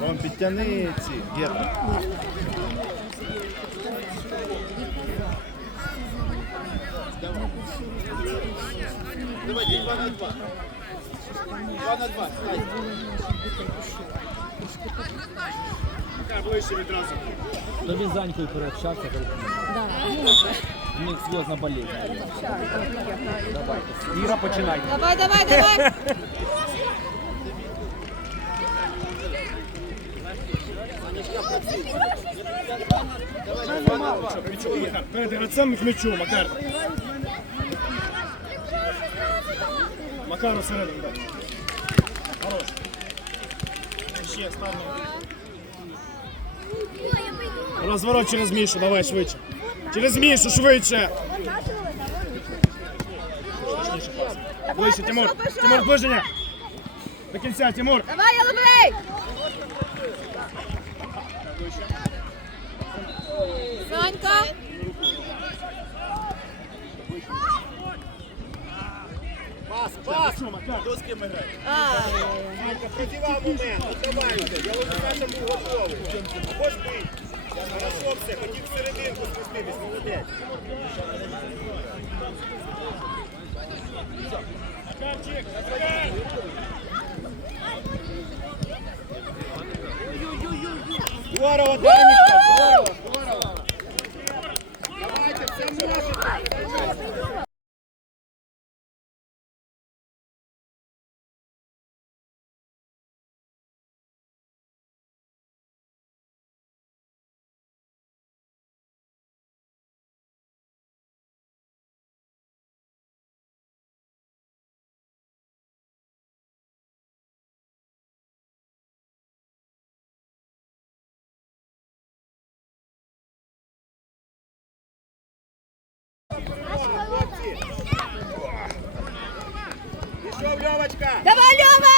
Ром, підтяни ці герби. Давайте, два на два. Два на два, стай. Ближче відразу. То він з Анькою переобщався, то у них зв'язна болезнь. Давайте. Іра, починай. Давай, давай, давай. Перед гравцем к м'ячу, Макар. Макару всередину, дай. Хорош. Ще, став. Розворот через Мішу, давай швидше. Через Мішу, швидше. Точніше пас. Ближче, Тимур. Тимур, зближення. До кінця, Тимур. Давай, Яловий. Санька. Пас, пас. Хто з ким грає? А, Продівав момент, віддавайте. Я лише кажу, був готовий. Хоч бий. Хорошо все, хотів всерединку спуститись, молодець. Макарчик, Макар! Здорово, Данечка, здорово, Пішов, Льовочка. давай, Льова.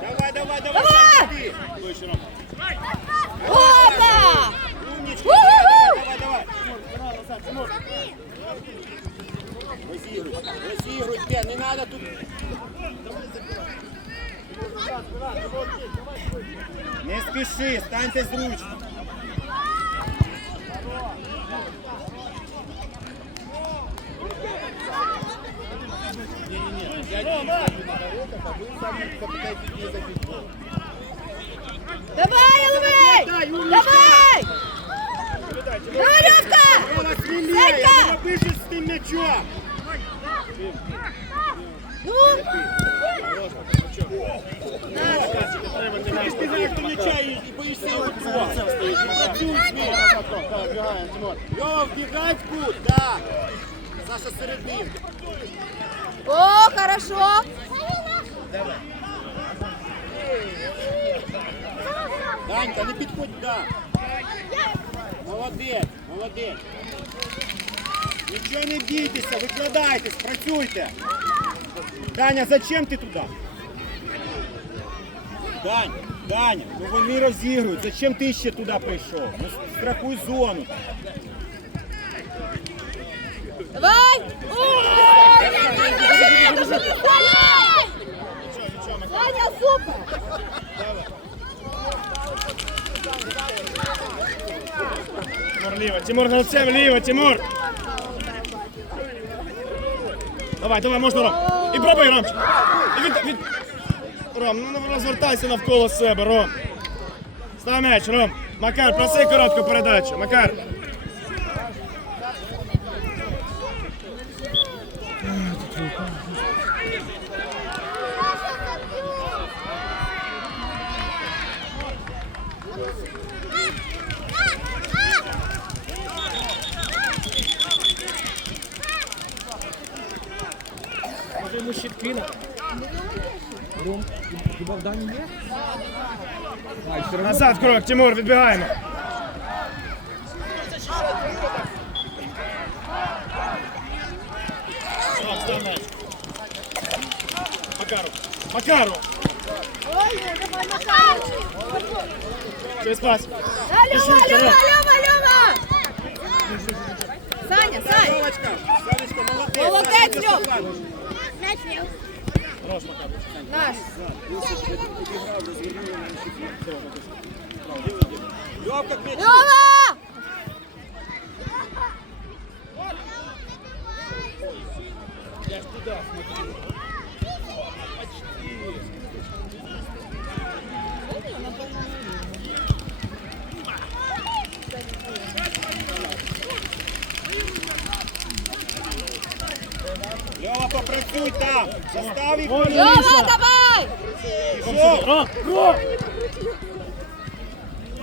Давай, давай, давай. Давай! заходи. Ближче, Рома. Опа. Умничка. У-ху-ху! Давай, давай, давай. Тимур, канал назад, Тимур. Розігруй, розігруй, Пен, не надо тут. Не спіши, станьте зручно. Давай, Яловий. Давай. Давай, Льовка. Рома, смілее, Санька! не напишеш з тим м'ячом. Ну, Ти ж бігаєш до м'яча і і боїшся його трогати. Працюй сміло. Льов, бігай в кут, да. Саша середин. о, хорошо. Данька, не підходь, да. Молодець, молодець. Нічого не бійтеся, викладайтесь, працюйте. Даня, зачем ти туди? Дань, Даня, ну вони розігрують. Зачем ти ще туди прийшов? Ну страхуй зону. Давай. Ой, Саня, супер. Тимур ліво, Тимур гравцем ліво, Тимур! Давай, давай, можна, Ром. І пробуй, Ромчик. І від, від... Ром, ну не розвертайся навколо себе, Ром. Став м'яч, Ром. Макар, проси коротку передачу. Макар. все одно Назад крок, Тимур, відбігаємо. Став, став м'яч. Макару. Макару. Через пас. Хорош, Макар. Наш. Льовка. Лева! Я ж туда смотрю. Попрацюй там! Застав їх! Миша. давай! Пішов!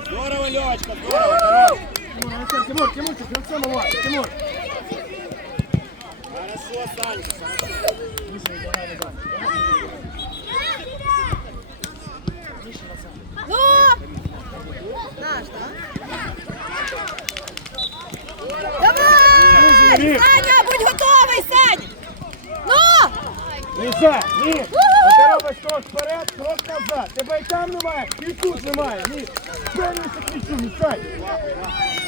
Здорово, Льовочка, здорово! Хорош! Тимур, Тимур, Тимур, Тимур, Тимур, Тимур, Тимур. Хорошо, Санька, хорошо. Ну! Наш, да? Давай! Вик. Саня, будь готовий, Сань! Ну! Міша, ні! Уху! Ти робиш крок вперед, крок назад. Тебе і там немає, і тут немає. Ні. Впевнюйся ключу, мішай.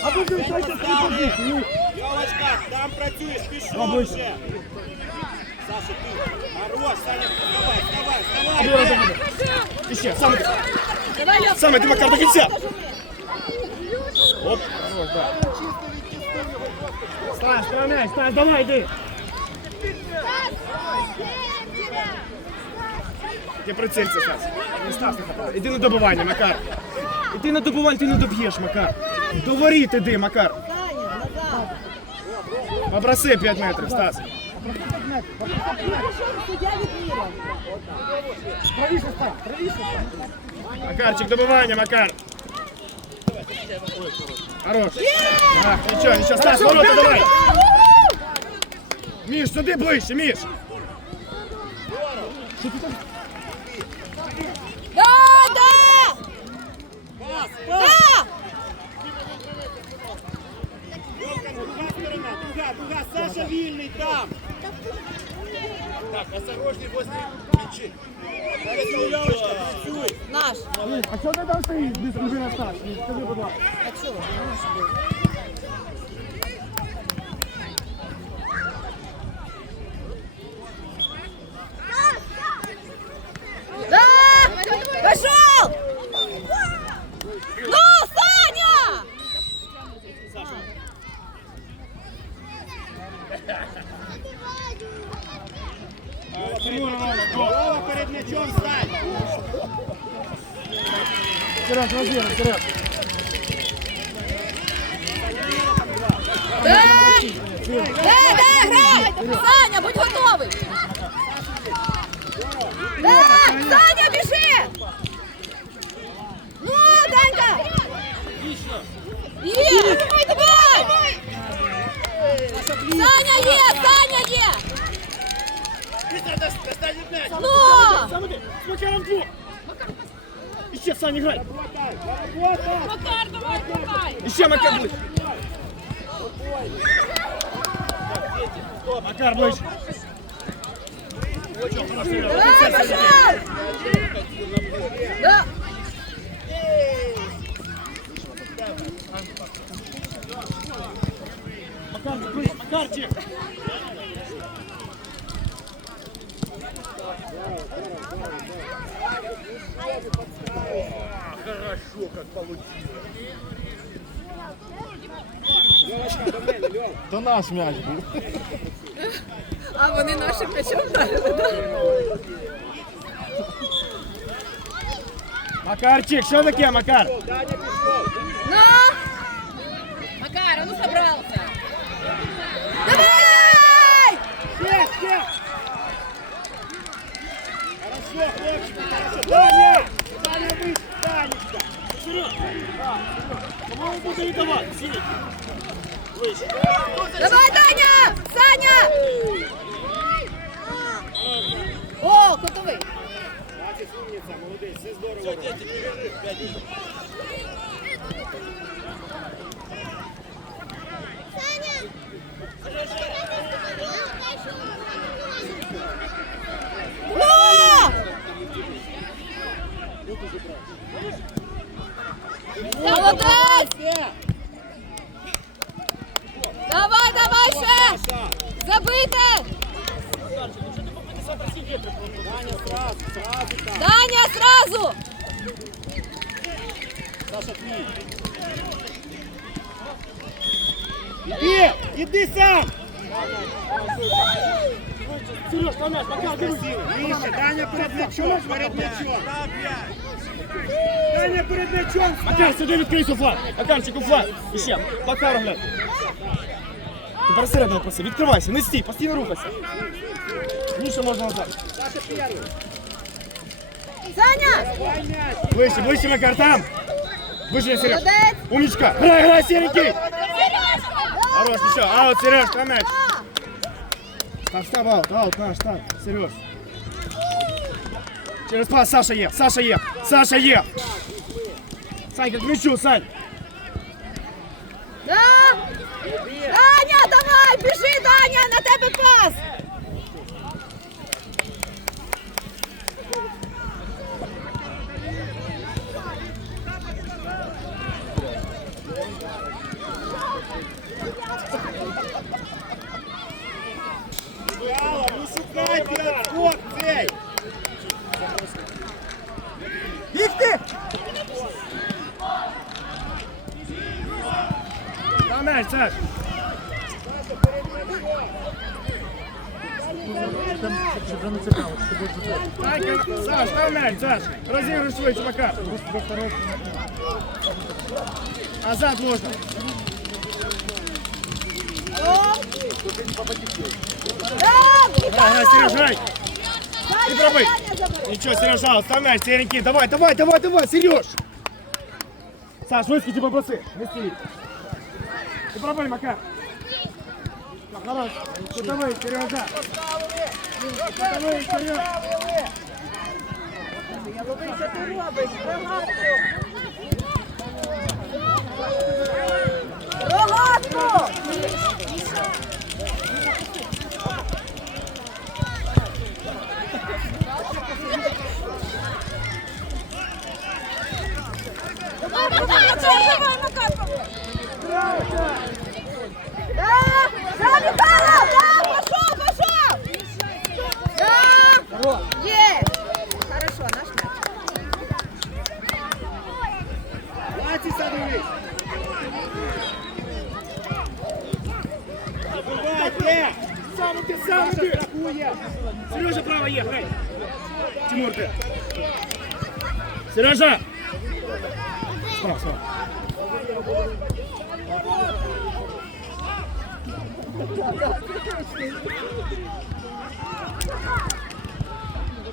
Або залишайся в цій позиції. Ні. Льовочка, там працюєш, пішов Робиш. вже! Саша, ти! Хорош, Саня, вставай, вставай, Або вставай! разом буде. І ще, саме. Давай, Лев. Саме, ти Макар до кінця. Оп. Хорош, да. Стань, стріляй, стань, давай, йди. Ти прицілься, Стас. Не Стас, не. Іди на добивання, Макар. Іди на добивання, ти не доб'єш, Макар. До воріт іди, Макар. Попроси 5 метрів, Стас. Суддя відміряв. Правіше стань, Макарчик, добивання, Макар. Хорош. Так, нічого, нічого, Стас, ворота давай. Міш, сюди ближче, Міш. Друга, Саша вільний там! Так, осторожней возле працюй! Наш. А що ти там стоїш? Без на Стас? Скажи, будь ласка. А чого? Наш був. Да! Пошел! Ну, Саня! Льова перед мячом стань! Вперед, Владимир, вперед. Да! Да, да, грай! Саня, будь готовий! Да! Саня, біжи! Ну, Данька! Є! Давай, давай! Саня є! Саня є! Ну! Сам іди, з Макаром двох. Іще, Саня, грай. Макар, давай, давай! Іще, Макар, ближче. Макар, ближче. Давай, пошел! Да! Макар, ближче, Макарчик. То наш м'яч був. А вони нашим м'ячом вдарили, Макарчик, що таке, Макар? Ну! Макар, а ну собрался! Давай! Ще, ще. Хорошо, хлопчики, хорошо! Даня! Даня вийшов, Данечка! Вперед. Так, Кому буде віддавати? Сидіть. Ближче. Давай, Даня! Саня! О, котовий! Бачиш, умниця, молодець, все здорово. Ну! Молодець! Даня, сразу! Саша, кни. Иди, иди сам! Сереж, Таняш, пока, друзья! Миша, Даня перед мячом, перед мячом! Даня перед мячом! Макар, сюди відкрий суфла! Макарчик, уфла! Іще, Макару глянь! Ти просередину проси, відкривайся, не стій, постійно рухайся! Міша можна назад! Саша, приятно! Саня! Ближче, ближче, Макар, там. Ближче, Сереж. Молодець! Умничка. Грай, грай, серенький. Сережка! Хорош, еще. Аут, Сереж, там мяч. Так, став, аут, аут, наш, так, Сереж. Через пас, Саша є, Саша є, Саша є. Санька, к мячу, Сань. Да! Даня, давай, біжи, Даня, на тебе пас! Назад можна. Да! Грай, грай, Сереж, грай. Саня, пробуй. Саня, забери. Ничего, Сережа, оставляй, серенький. Давай, давай, давай, давай, Сереж. Саш, выскочи, попроси. Не стій. Ти пробуй, Макар. Хорош. Кутовий, Сережа. Кутовий, Сереж. Що ти робиш? Рогатку! Рогатку! Да! Да, Михайлов! Да, пошел, пошел! Да! Есть! Хорошо, наш мяч. Лаці садовись. Забувайте. Сам ти, сам ти. Страхує. Сережа, право є, грай. Тимур, ти. Сережа. Справа, справа.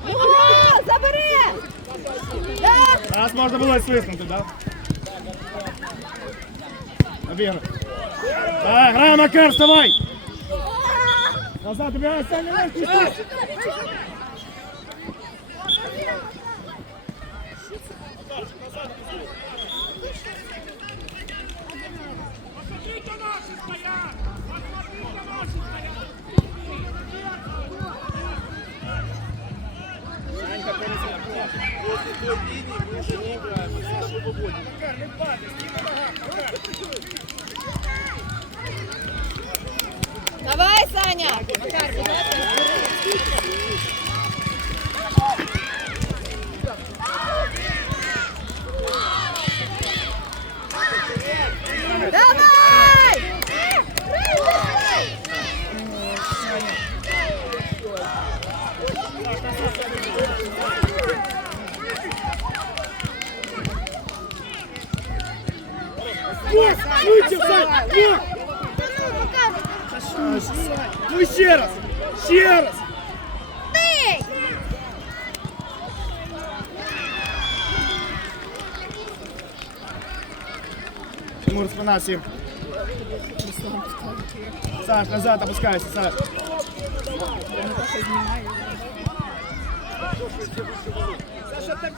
О, забери! Да! Раз можна було свиснути, да? Обігай. Так, грай, Макар, вставай. Назад, убегай, Саня, наверх, пусти. Давай, Саня! Давай! Вот, швидше, Сань, вот. Ну ще раз, ще раз. Ти! Тимур, спина всім. Саш, назад опускайся, Саш.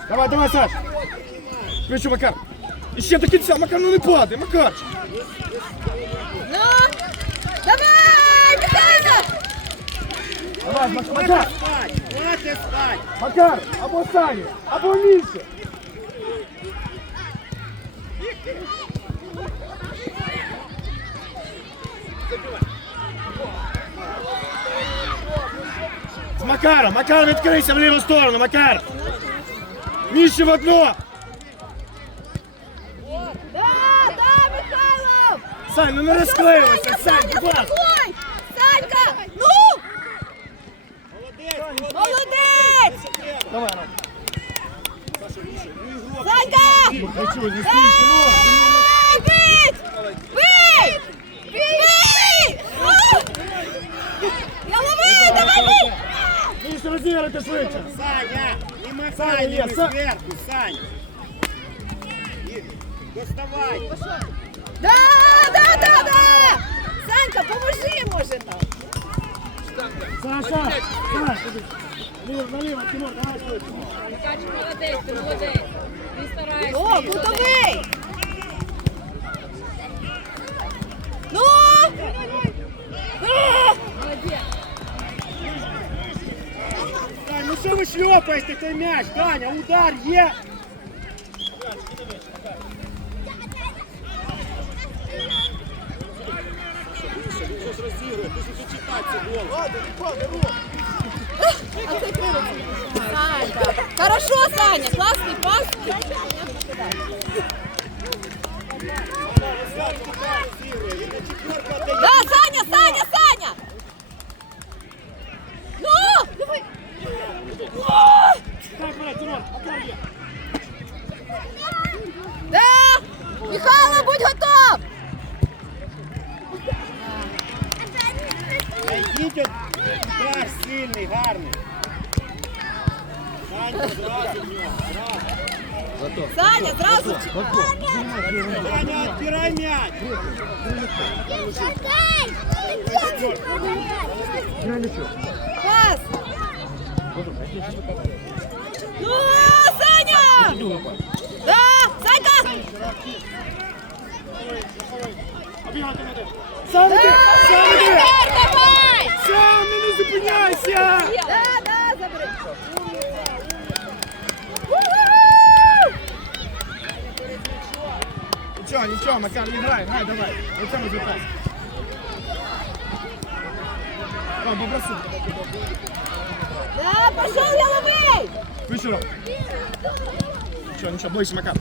Давай, давай, Саш. Ключу, Макар. Іще до кінця, Макар, ну не падай, Макарчик. Давай, Мак- Макар, Спать. Хватить спать. Макар, або Саня, або Міша. З Макара, Макар, відкрийся в ліву сторону, Макар! Нижче в одно! Да, да, Михайлов! Сань, ну не розклеюйся, Сань, Саня, будь ласка! Давай, Ром. Санька! Хочу, не Ей, бить! Бий! Бий! Ну! Я лови, давай бий! Нижче розіграти швидше! Саня, не Саня, махай є, ними Са- зверху, Саня. І Доставай. Да, да, да, да! Санька, поможи, може там. Саша! Саша! Наліво, наліво, Тимур, давай швидше. Кач, молодець, ти молодець. Ти стараєшся. О, кутовий! Ну! Ну що ви шльопаєте той м'яч, Даня, удар є! Щось розігрує, ти ж не. Ладно, не падай! Санька. Хорошо, Саня, классный пас. Да, Саня, Саня, Саня! Ну! Давай! Да! Михайло, будь готов! Йдіть от удар сильний, гарний. Саня, зразу в нього, зразу. Саня, зразу! Даня, відбирай м'яч. Пас! Ну, Саня! Да! Санька! Обігати мене! Сам Да! іди! Сам іди! давай! Сам ну не зупиняйся! Да, да, забери. Нічого, нічого, Макар, не грай, грай, давай. Оце ми звертайся. Ром, попроси. Да, пошел, я лови! Вище, Ром. Нічого, нічого, ближче, Макар.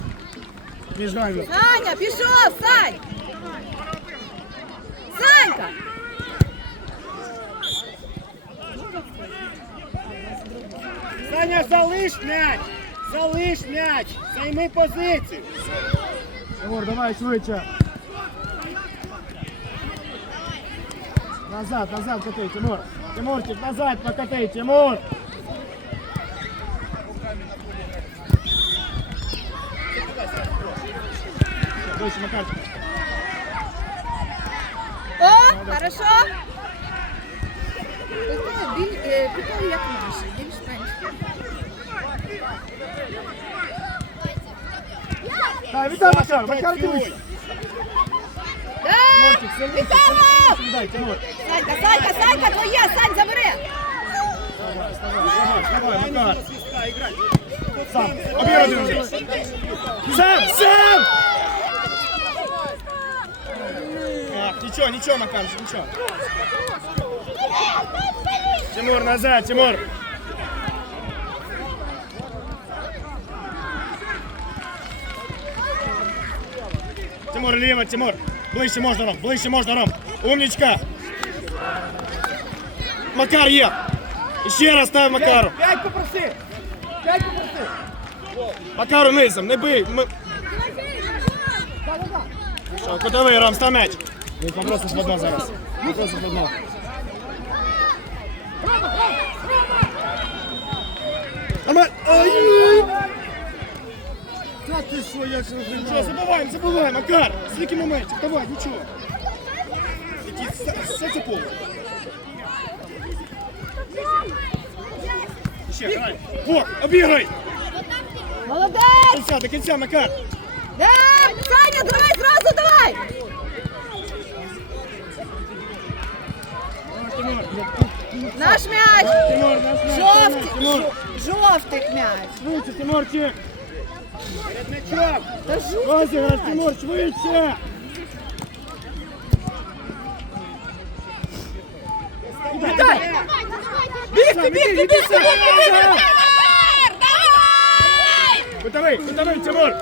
Між гранью. Саня, пішов, Сань! Саня, залиш м'яч. Залиш м'яч. Займи позицію. Тимур, давай швидше. Назад, назад катай, Тимур. Тимурчик, назад покатай, Тимур. Ближче, Макарчик. О, хорошо! Питаю, як наші, Дай, вітай, Макар, Макар, дивись. Да! Тимурчик, сильніше, Михайло! сильніше, дай, Тимур. Санька, Санька, Санька, твоє, Сань, забери! Давай, давай, Макар. Свистка, іграй. Сам, обігай, Сам, сам! Ах, нічого, нічого, Макарчик, нічого. Тимур, назад, Тимур. Тимур, ліво, Тимур. Ближче можна, Ром, ближче можна, Ром. Умничка. Макар є. Ще раз став Макару. П'ять попроси! П'ять попроси! Макару низом, не бий. Ми... Що, кутовий, Ром, став м'яч. Він попросиш в одно зараз. Попросиш в одно. Та ти що, як же вже... Нічого, забуваємо, забуваємо, Макар! Скільки моментів, давай, нічого. Іди, все це поле. Ще, грай. О, обігай! Молодець! Кінця, до кінця, Макар! Да! Саня, давай, зразу давай! Тимур, Наш м'яч! Тимур, наш м'яч, Жовтий! Тимур, Жовтий м'яч! швидше, Тимурчик! Перед м'ячом. Та жовтий Розіграш, Тимур, швидше! Сам, іди, іди сам. Сам. Кутовий, кутовий, Тимур!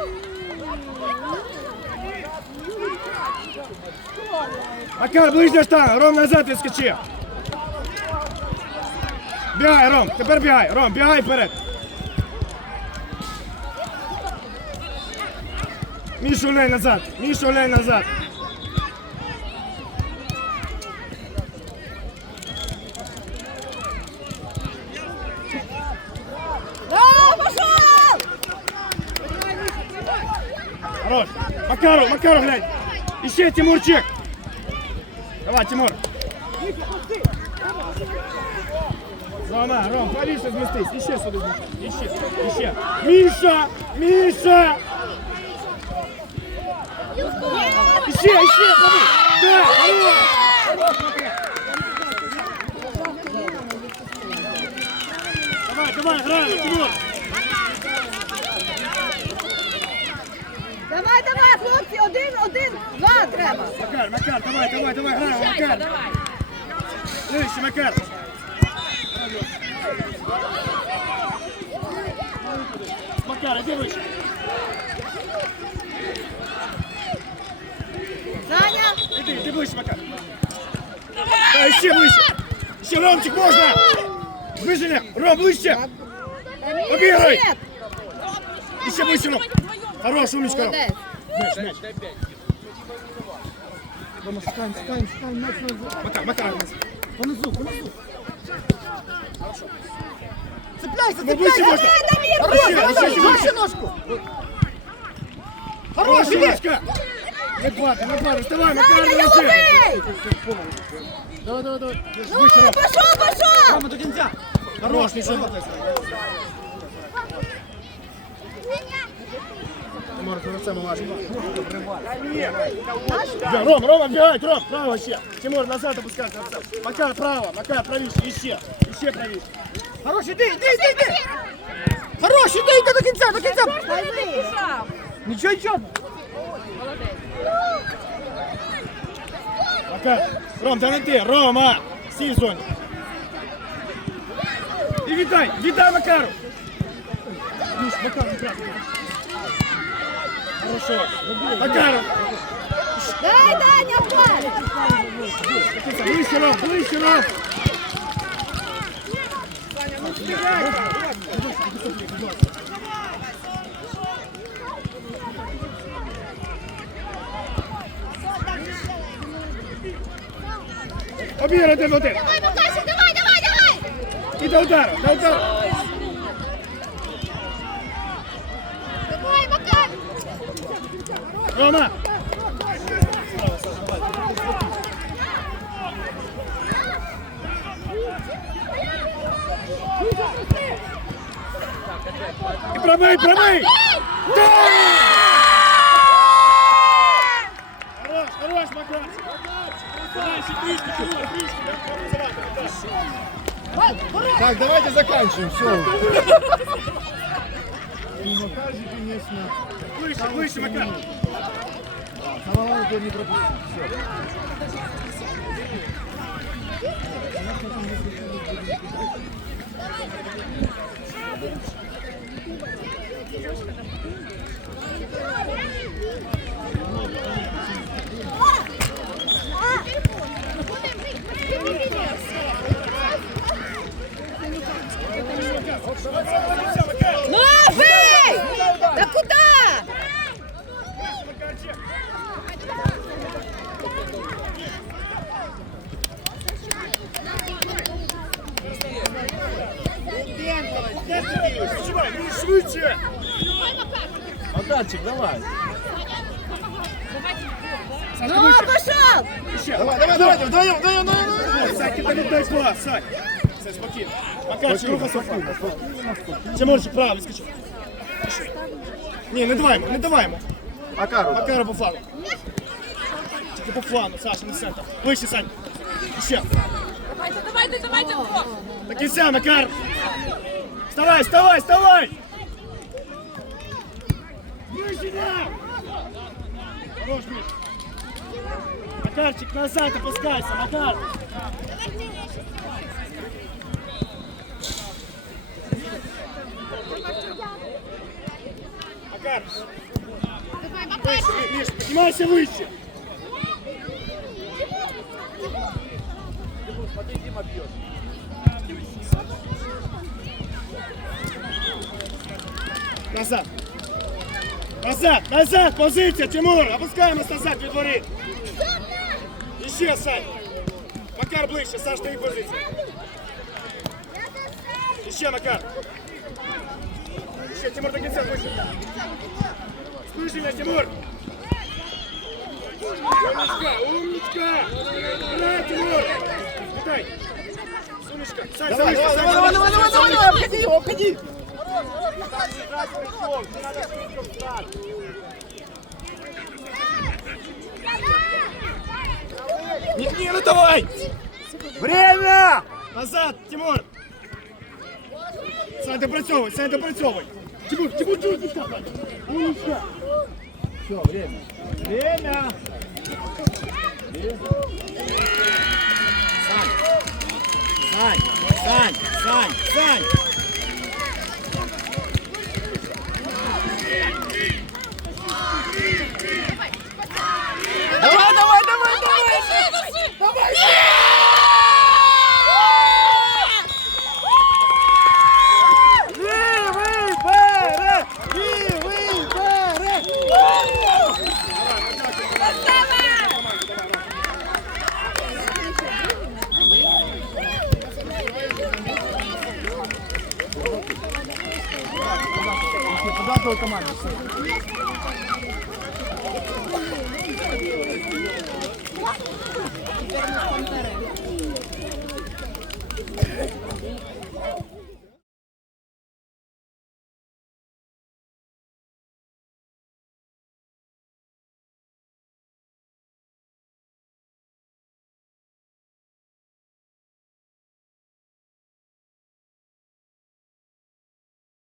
Макар, ближня штанга, Ром назад відскочи. Бігай, Ром, тепер бігай, Ром, бігай вперед. Мішу глянь назад, Мішу глянь назад. Да, пошел! Хорош. Макару, Макару глянь. Іще, Тимурчик. Давай, Тимур. Рома, Ром, правіше змістись. Іще сюди змістись. Іще, іще. Міша! Міша! Іще, іще, правий. Так, хорош. Давай, давай, граємо, Тимур. Давай, давай, хлопці, один, один, два треба. Макар, Макар, давай, давай, давай, граємо, Включайся, Макар. давай. Ближче, Макар. Макар, иди выше. Выше, Макар. Да, еще выше. Еще, Ромчик, можно. Выше, Ром, выше. Побегай. Еще выше, Ром. Хорош, умничка, Ром. Молодець. Мяч, мяч. Макар, Макар. Понизу, понизу. Ну, выше можно. Выше, выше, выше. ножку. Хорош, умничка. Не падай, не падай. Вставай, Макар, Саня, не я лежи. ловий! Давай, давай, давай. Ну, пошел, пошел! Рома, до кінця. Хорош, не шутай. Тимур, ты це важно. Да, Ром, Рома, бегай, Ром, право ще. Тимур, назад опускайся. назад. Макар, право, Макар, правіше, іще, іще правіше. Хорош, іди, іди, іди, іди. Хорош, іди, іди до кінця, до кінця. Нічого, нічого. Макар, Ром, да не ти, Рома, стій в зоні. І віддай, віддай Макару. Міш, Макар, Макар. Хорошо. Макару. Дай, Даня, пас! Ближче, Ром, ближче, Ром. Обіграй один в один. Давай, Макасик, давай, давай, давай! І до удару, до удару. Давай, Макар! Рома. І пробий, пробий! Хорош, хорош, Макар! Так, давайте заканчиваем. Все. Макаржи, конечно. Вище, вище, Макар! Самого не пропустить. Все. Тимурчик, право, відскочи. Ні, не давай йому, не давай йому. Макару. Макара по флану. Тільки по флану, Саша, не центр. Вище, Сань. Ще. Давайте, давайте, давайте. О, До кінця, Макар. Вставай, вставай, вставай. Ближче, да. Хорош, Миш. Макарчик, назад опускайся, Макар. Макар. Выше, Ми- Миш, поднимайся выше. Назад. Назад, назад, позиция, Тимур. Опускаемся назад, від воріт. Іще, Сань. Макар ближче, Саш, твої позиції. Іще, Макар. Іще, Тимур, до кінця ближче. Спишення, Тимур. Умничка, умничка. Грай, Тимур. Вітай. Сумочка. Сань, Давай, залишся, давай, Сань, давай, давай, залишся, давай, Сань, давай, залишся. обходи его, обходи. Не, не, ну давай. Время! Назад, Тимур. Сань, допрацьовуй, Сань, допрацьовуй. Тимур, Тимур, Тимур, Тимур. Умничка. Все, время. Время! Сань, Сань, Сань, Сань. Давай, давай, давай, давай. Лівий